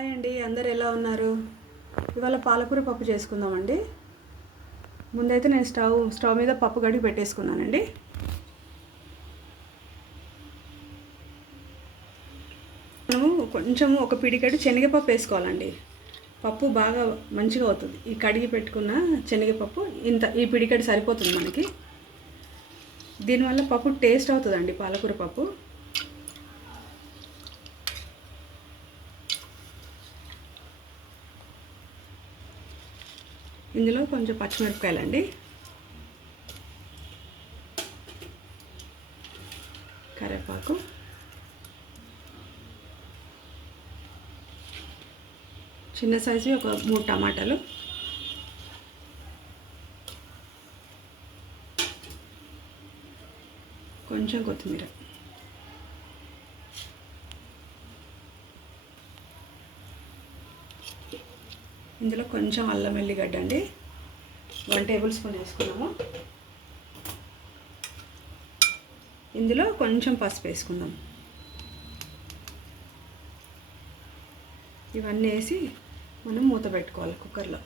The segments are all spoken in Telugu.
హాయ్ అండి, అందరు ఎలా ఉన్నారు? ఇవాళ పాలకూర పప్పు చేసుకుందామండి. ముందైతే నేను స్టవ్ మీద పప్పు కడిగి పెట్టేసుకున్నానండి. మనము కొంచెము ఒక పిడికెడు శనగపప్పు వేసుకోవాలండి. పప్పు బాగా మంచిగా అవుతుంది. ఈ కడిగి పెట్టుకున్న శనగపప్పు ఈ పిడికెడు సరిపోతుంది మనకి. దీనివల్ల పప్పు టేస్ట్ అవుతుందండి, పాలకూర పప్పు. ఇందులో కొంచెం పచ్చిమిరపకాయలండి, కరివేపాకు, చిన్న సైజు ఒక 3 టమాటాలు, కొంచెం కొత్తిమీర, ఇందులో కొంచెం అల్లం వెల్లిగడ్డ అండి, 1 టేబుల్ స్పూన్ వేసుకున్నాము. ఇందులో కొంచెం పసుపు వేసుకుందాం. ఇవన్నీ వేసి మనం మూత పెట్టుకోవాలి కుక్కర్లో.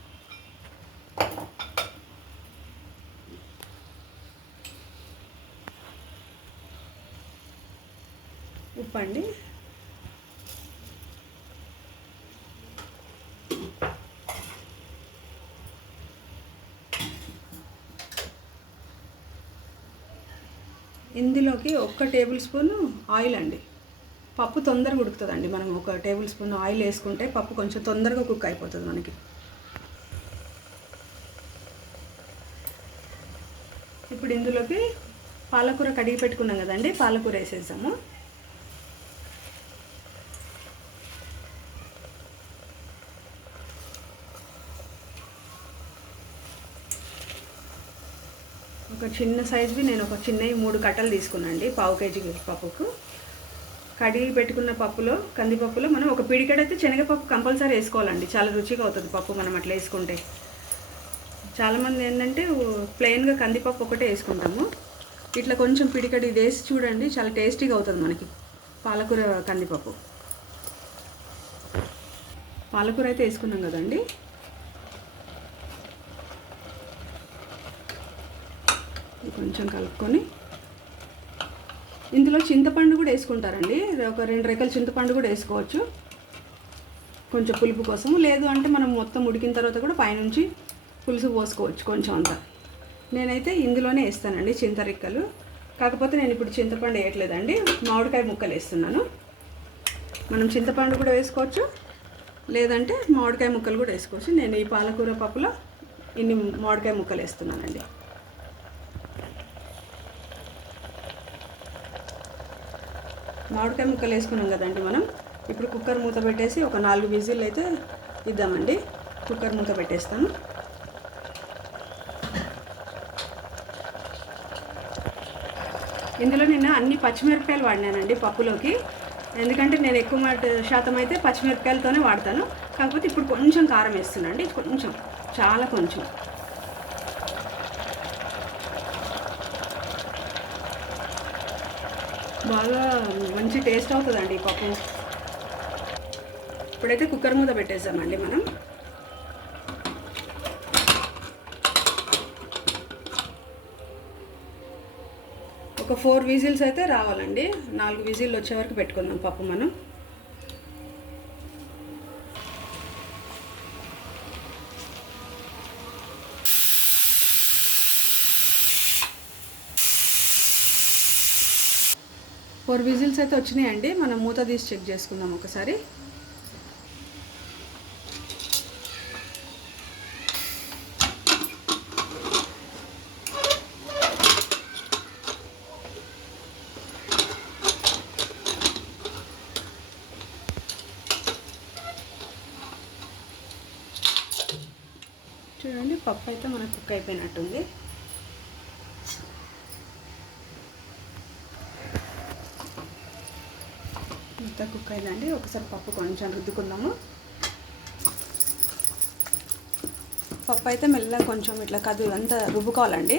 ఉప్పు అండి, ఇందులోకి 1 టేబుల్ స్పూన్ ఆయిల్ అండి. పప్పు తొందరగా ఉడుకుతుందండి. మనం 1 టేబుల్ స్పూన్ ఆయిల్ వేసుకుంటే పప్పు కొంచెం తొందరగా కుక్ అయిపోతుంది మనకి. ఇప్పుడు ఇందులోకి పాలకూర కడిగి పెట్టుకున్నాం కదండి, పాలకూర వేసేసాము. ఒక చిన్న సైజువి నేను ఒక చిన్నవి 3 కట్టలు తీసుకున్నాండి, 1/2 కేజీ పప్పుకు. కడిగి పెట్టుకున్న పప్పులో, కందిపప్పులో మనం ఒక పిడికెడైతే శనగపప్పు కంపల్సరీ వేసుకోవాలండి. చాలా రుచిగా అవుతుంది పప్పు మనం అట్లా వేసుకుంటే. చాలామంది ఏంటంటే ప్లెయిన్గా కందిపప్పు ఒకటే వేసుకుంటాము. ఇట్లా కొంచెం పిడికెడు ఇది వేసి చూడండి, చాలా టేస్టీగా అవుతుంది మనకి పాలకూర కందిపప్పు. పాలకూర అయితే వేసుకున్నాం కదండి. కొంచెం కలుపుకొని ఇందులో చింతపండు కూడా వేసుకుంటారండి. ఒక 2 రెక్కల చింతపండు కూడా వేసుకోవచ్చు, కొంచెం పులుపు కోసం. లేదు అంటే మనం మొత్తం ఉడికిన తర్వాత కూడా పైనుంచి పులుసు పోసుకోవచ్చు కొంచెం అంతా. నేనైతే ఇందులోనే వేస్తానండి చింతరెక్కలు. కాకపోతే నేను ఇప్పుడు చింతపండు వేయట్లేదండి, మామిడికాయ ముక్కలు వేస్తున్నాను. మనం చింతపండు కూడా వేసుకోవచ్చు, లేదంటే మామిడికాయ ముక్కలు కూడా వేసుకోవచ్చు. నేను ఈ పాలకూర పప్పులో ఇన్ని మామిడికాయ ముక్కలు వేస్తున్నానండి. మామిడికాయ ముక్కలు వేసుకున్నాం కదండి మనం. ఇప్పుడు కుక్కర్ మూత పెట్టేసి ఒక 4 విజిల్ అయితే ఇద్దామండి. కుక్కర్ మూత పెట్టేస్తాను. ఇందులో నేను అన్ని పచ్చిమిరపకాయలు వాడినానండి పప్పులోకి. ఎందుకంటే నేను ఎక్కువ శాతం అయితే పచ్చిమిరపకాయలతోనే వాడతాను. కాకపోతే ఇప్పుడు కొంచెం కారం వేస్తున్నానండి, కొంచెం, చాలా కొంచెం. బాగా మంచి టేస్ట్ అవుతుందండి ఈ పప్పు. ఇప్పుడైతే కుక్కర్ మూత పెట్టేసామండి మనం. ఒక 4 విజిల్స్ అయితే రావాలండి. 4 విజిల్లు వచ్చే వరకు పెట్టుకుందాం పప్పు మనం. ఫోర్ విజిల్స్ అయితే వచ్చినాయండి. మనం మూత తీసి చెక్ చేసుకుందాం ఒకసారి. చూడండి, పప్పు అయితే మనకు కుక్ అయిపోయినట్టుంది. ఇంత కుక్ అయిందండి. ఒకసారి పప్పు కొంచెం రుద్దుకుందాము. పప్పు అయితే మెల్లగా కొంచెం ఇట్లా అంతా రుబ్బుకోవాలండి.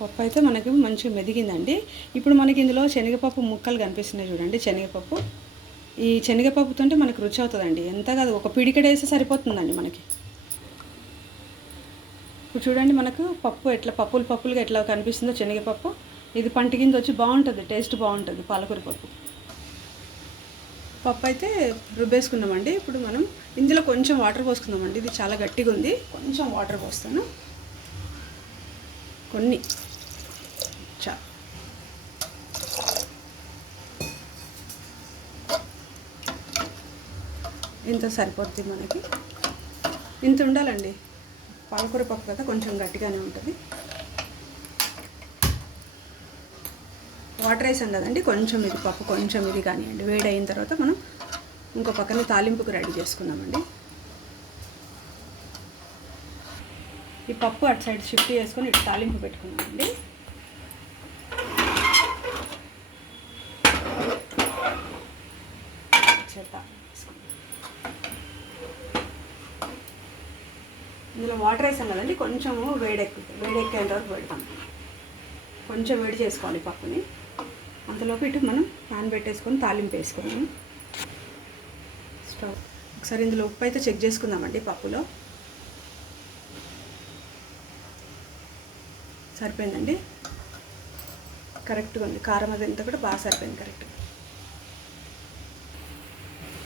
పప్పు అయితే మనకి మంచిగా మెదిగిందండి. ఇప్పుడు మనకి ఇందులో శనగపప్పు ముక్కలు కనిపిస్తున్నాయి చూడండి. శనగపప్పు, ఈ శనగపప్పుతో మనకు రుచి అవుతుందండి. ఎంత కాదు, ఒక పిడికెడు వేస్తే సరిపోతుందండి మనకి. ఇప్పుడు చూడండి మనకు పప్పు ఎట్లా పప్పులుగా ఎట్లా కనిపిస్తుందో శనగపప్పు. ఇది పంట కింద వచ్చి బాగుంటుంది, టేస్ట్ బాగుంటుంది పాలకూర పప్పు. పప్పు అయితే రుబ్బేసుకున్నామండి. ఇప్పుడు మనం ఇందులో కొంచెం వాటర్ పోసుకుందామండి. ఇది చాలా గట్టిగా ఉంది, కొంచెం వాటర్ పోస్తాను. కొన్ని ఇంత సరిపోద్ది మనకి. ఇంత ఉండాలండి. పాలకూర పప్పు కదా, కొంచెం గట్టిగానే ఉంటుంది. వాటర్ వేసాం కదండి, కొంచెం ఇది పప్పు కొంచెం ఇది కానివ్వండి. వేడి అయిన తర్వాత మనం ఇంకో పక్కన తాలింపుకు రెడీ చేసుకుందామండి. ఈ పప్పు అటు సైడ్ షిఫ్ట్ చేసుకొని ఇటు తాలింపు పెట్టుకున్నామండి. ఇందులో వాటర్ వేసాం కదండి, కొంచెము వేడెక్కేంత వరకు పెడతాం. కొంచెం వేడి చేసుకోవాలి పప్పుని. అంతలోపు ఇటు మనం ప్యాన్ పెట్టేసుకొని తాలింపు వేసుకున్నాము. స్టవ్ ఒకసారి ఇందులో ఉప్పు అయితే చెక్ చేసుకుందామండి. పప్పులో సరిపోయిందండి, కరెక్ట్గా ఉంది. కారం అదంతా కూడా బాగా సరిపోయింది కరెక్ట్గా.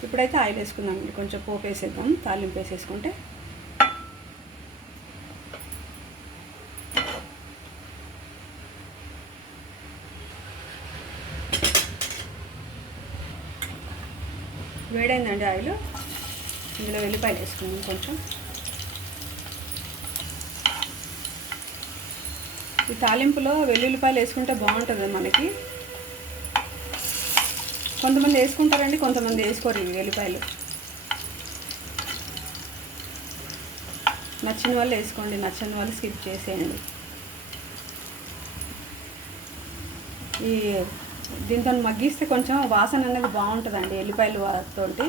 ఇప్పుడైతే ఆయిల్ వేసుకుందామండి. కొంచెం పోపు వేసేద్దాం, తాలింపు వేసేసుకుంటే. వేడైందండి ఆయిల్. ఇందులో వెల్లిపాయలు వేసుకుందాం కొంచెం. ఈ తాలింపులో వెల్లుల్లిపాయలు వేసుకుంటే బాగుంటుంది మనకి. కొంతమంది వేసుకుంటారండి, కొంతమంది వేసుకోరు ఇవి వెల్లిపాయలు. నచ్చిన వాళ్ళు వేసుకోండి, నచ్చని వాళ్ళు స్కిప్ చేసేయండి. ఈ దీంతో మగ్గిస్తే కొంచెం వాసన అనేది బాగుంటుందండి. ఎల్లిపాయలు తోటి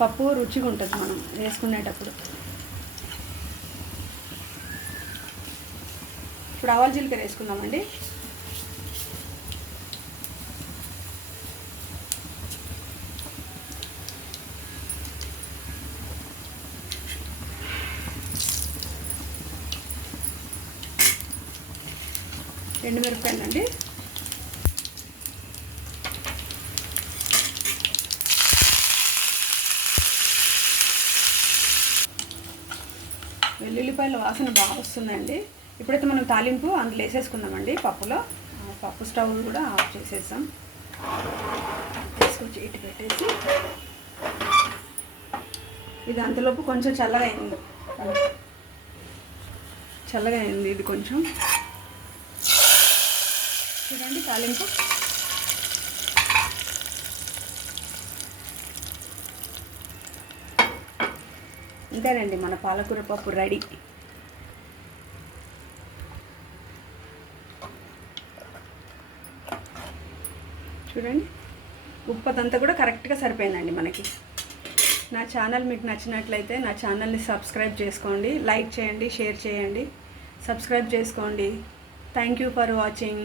పప్పు రుచిగా ఉంటుంది మనం వేసుకునేటప్పుడు. ఇప్పుడు ఆవాల జీలకర్ర వేసుకుందామండి. ఎండుమిరపకాయలండి. వెల్లుల్లిపాయల వాసన బాగా వస్తుందండి. ఇప్పుడైతే మనం తాలింపు అందులో వేసేసుకుందామండి. పప్పులో పప్పు స్టవ్ కూడా ఆఫ్ చేసేసాం. తీసుకొచ్చి ఇటు పెట్టేసి ఇది అంతలోపు కొంచెం చల్లగా అయింది ఇది కొంచెం. చూడండి తాలింపు ఇంతేనండి, మన పాలకూర పప్పు రెడీ. చూడండి ఉప్పు అదంతా కూడా కరెక్ట్గా సరిపోయిందండి మనకి. నా ఛానల్ మీకు నచ్చినట్లయితే నా ఛానల్ని సబ్స్క్రైబ్ చేసుకోండి, లైక్ చేయండి, షేర్ చేయండి, సబ్స్క్రైబ్ చేసుకోండి. Thank you for watching.